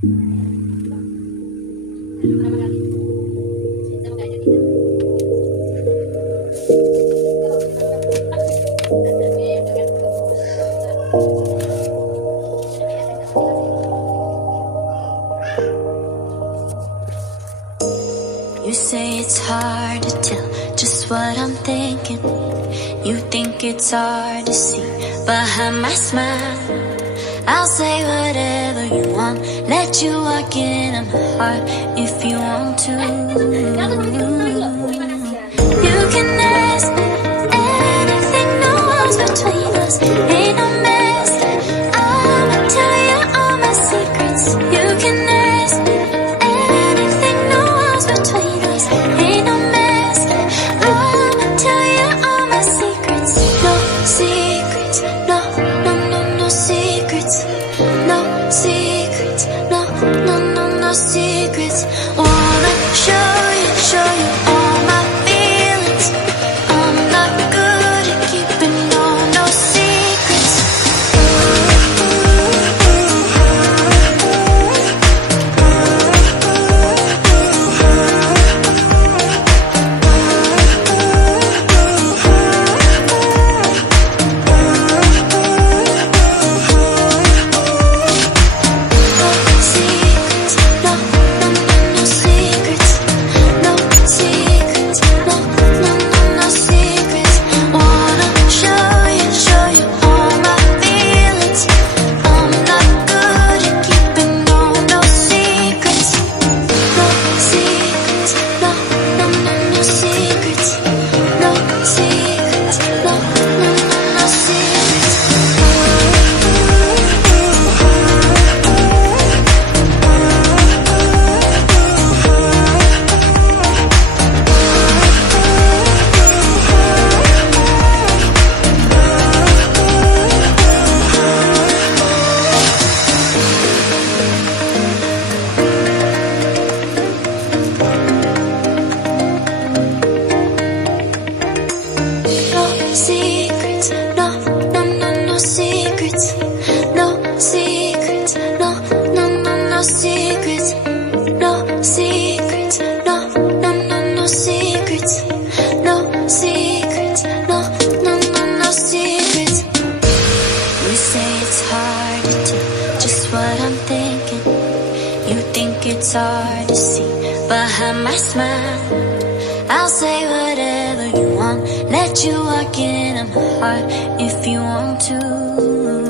You say it's hard to tell just what I'm thinking. You think it's hard to see behind my smile. I'll say whatever you want, let you walk into my heart if you want to. You can ask me anything, no walls between us, ain't no mess. I'ma tell you all my secrets. You can ask me anything, no walls between us, ain't no mess. I'ma tell you all my secrets. No secrets, no, no, no, no secrets. No secrets, no, no, no, no secrets. Wanna show you all my feelings. I'm not good at keeping no secrets. Secrets, no, no, no, no secrets. No secrets, no, no, no, no secrets. No secrets, no, no, no, no secrets. No secrets, no, no, no, no secrets. You say it's hard to tell just what I'm thinking. You think it's hard to see behind my smile. I'll say whatever you want, let you walk into my heart if you want to.